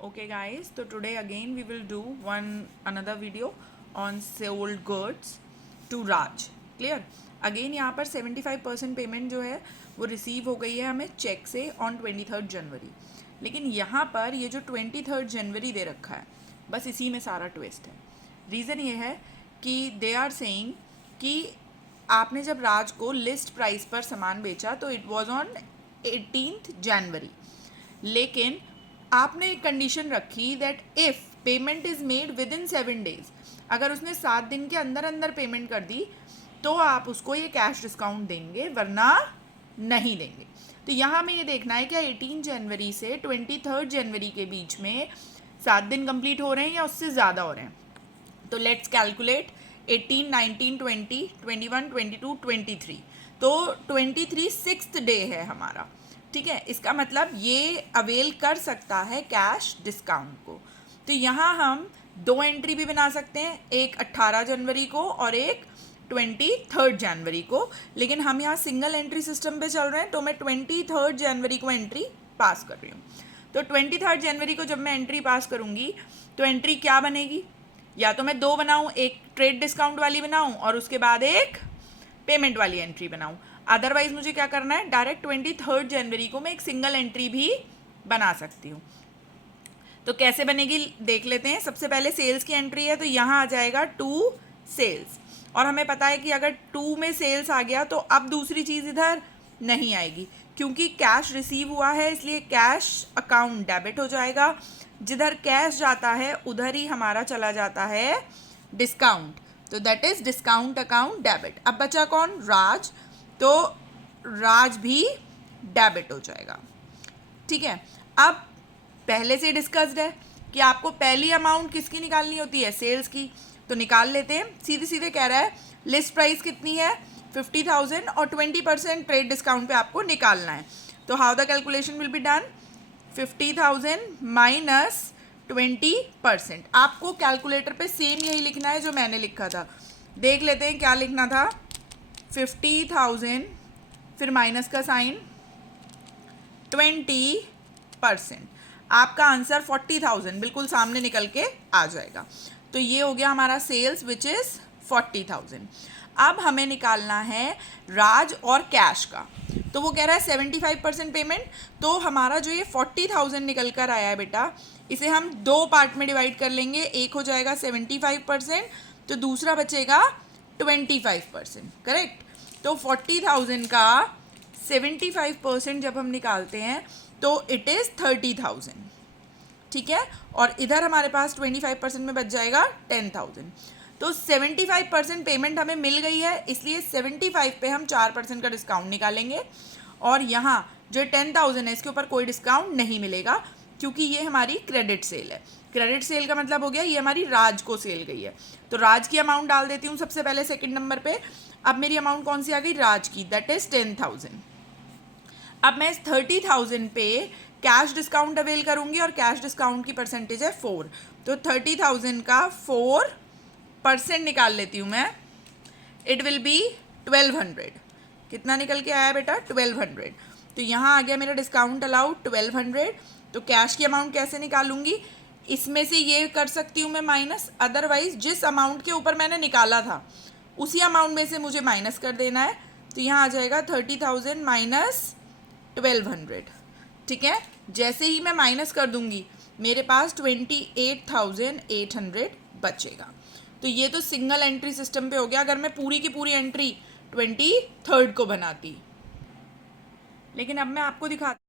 Okay guys, so today again we will do another video on sold goods to Raj. Clear? Again यहाँ पर 75% payment जो है वो receive हो गई है हमें चेक से ऑन 23 जनवरी. लेकिन यहाँ पर ये जो 23 जनवरी दे रखा है बस इसी में सारा ट्विस्ट है. रीज़न ये है कि दे आर सेइंग कि आपने जब राज को लिस्ट प्राइस पर सामान बेचा तो इट वाज ऑन 18 जनवरी. लेकिन आपने एक कंडीशन रखी that if payment is made with in 7 days, अगर उसने 7 दिन के अंदर अंदर पेमेंट कर दी तो आप उसको ये कैश डिस्काउंट देंगे, वरना नहीं देंगे. तो यहाँ में ये देखना है क्या 18 जनवरी से 23 जनवरी के बीच में 7 दिन कंप्लीट हो रहे हैं या उससे ज़्यादा हो रहे हैं. तो लेट्स कैलकुलेट 18, 19, 20, 21, 22, 23. तो 23 6th डे है हमारा. ठीक है, इसका मतलब ये अवेल कर सकता है कैश डिस्काउंट को. तो यहाँ हम 2 एंट्री भी बना सकते हैं, एक 18 जनवरी को और एक 23 जनवरी को. लेकिन हम यहाँ सिंगल एंट्री सिस्टम पे चल रहे हैं तो मैं 23 जनवरी को एंट्री पास कर रही हूँ. तो 23 जनवरी को जब मैं एंट्री पास करूँगी तो एंट्री क्या बनेगी, या तो मैं 2 बनाऊँ, एक ट्रेड डिस्काउंट वाली बनाऊँ और उसके बाद एक पेमेंट वाली एंट्री बनाऊँ. अदरवाइज मुझे क्या करना है, डायरेक्ट 23 जनवरी को मैं एक सिंगल एंट्री भी बना सकती हूँ. तो कैसे बनेगी देख लेते हैं. सबसे पहले सेल्स की एंट्री है तो यहाँ आ जाएगा 2 सेल्स, और हमें पता है कि अगर 2 में सेल्स आ गया तो अब दूसरी चीज़ इधर नहीं आएगी, क्योंकि कैश रिसीव हुआ है इसलिए कैश अकाउंट डेबिट हो जाएगा. जिधर कैश जाता है उधर ही हमारा चला जाता है डिस्काउंट, तो that is discount account debit. अब बचा कौन, राज, तो राज भी डेबिट हो जाएगा. ठीक है, अब पहले से डिस्कस्ड है कि आपको पहली अमाउंट किसकी निकालनी होती है, सेल्स की. तो निकाल लेते हैं. सीधे सीधे कह रहा है लिस्ट प्राइस कितनी है 50,000 और 20% ट्रेड डिस्काउंट पे आपको निकालना है. तो how the calculation will be done, 50,000 minus 20%. आपको कैलकुलेटर पे सेम यही लिखना है जो मैंने लिखा था. देख लेते हैं क्या लिखना था. 50,000 फिर माइनस का साइन 20%. आपका आंसर 40,000 बिल्कुल सामने निकल के आ जाएगा. तो ये हो गया हमारा सेल्स विच इज़ 40,000. अब हमें निकालना है राज और कैश का. तो वो कह रहा है 75% पेमेंट. तो हमारा जो ये 40,000 निकल कर आया है बेटा, इसे हम 2 पार्ट में डिवाइड कर लेंगे. एक हो जाएगा 75%, तो दूसरा बचेगा 25%. करेक्ट. तो 40,000 का 75% जब हम निकालते हैं तो इट इज़ 30,000. ठीक है, और इधर हमारे पास 25% में बच जाएगा 10,000. तो 75% पेमेंट हमें मिल गई है, इसलिए 75 पे हम 4% का डिस्काउंट निकालेंगे. और यहाँ जो 10,000 है इसके ऊपर कोई डिस्काउंट नहीं मिलेगा, क्योंकि ये हमारी क्रेडिट सेल है. क्रेडिट सेल का मतलब हो गया ये हमारी राज को सेल गई है. तो राज की अमाउंट डाल देती हूँ सबसे पहले सेकंड नंबर पे. अब मेरी अमाउंट कौन सी आ गई, राज की, दैट इज़ 10,000. अब मैं इस 30,000 पे कैश डिस्काउंट अवेल करूँगी और कैश डिस्काउंट की परसेंटेज है 4. तो 30,000 का 4% निकाल लेती हूँ मैं. It will be 1200. कितना निकल के आया बेटा, 1200. तो यहाँ आ गया मेरा डिस्काउंट अलाउड 1200. तो कैश की अमाउंट कैसे निकालूंगी, इसमें से ये कर सकती हूँ मैं माइनस. अदरवाइज जिस अमाउंट के ऊपर मैंने निकाला था उसी अमाउंट में से मुझे माइनस कर देना है. तो यहाँ आ जाएगा 30,000 माइनस 1200. ठीक है, जैसे ही मैं माइनस कर दूंगी मेरे पास 28,800 बचेगा. तो ये तो सिंगल एंट्री सिस्टम पे हो गया. अगर मैं पूरी की पूरी एंट्री 23 को बनाती, लेकिन अब मैं आपको दिखाती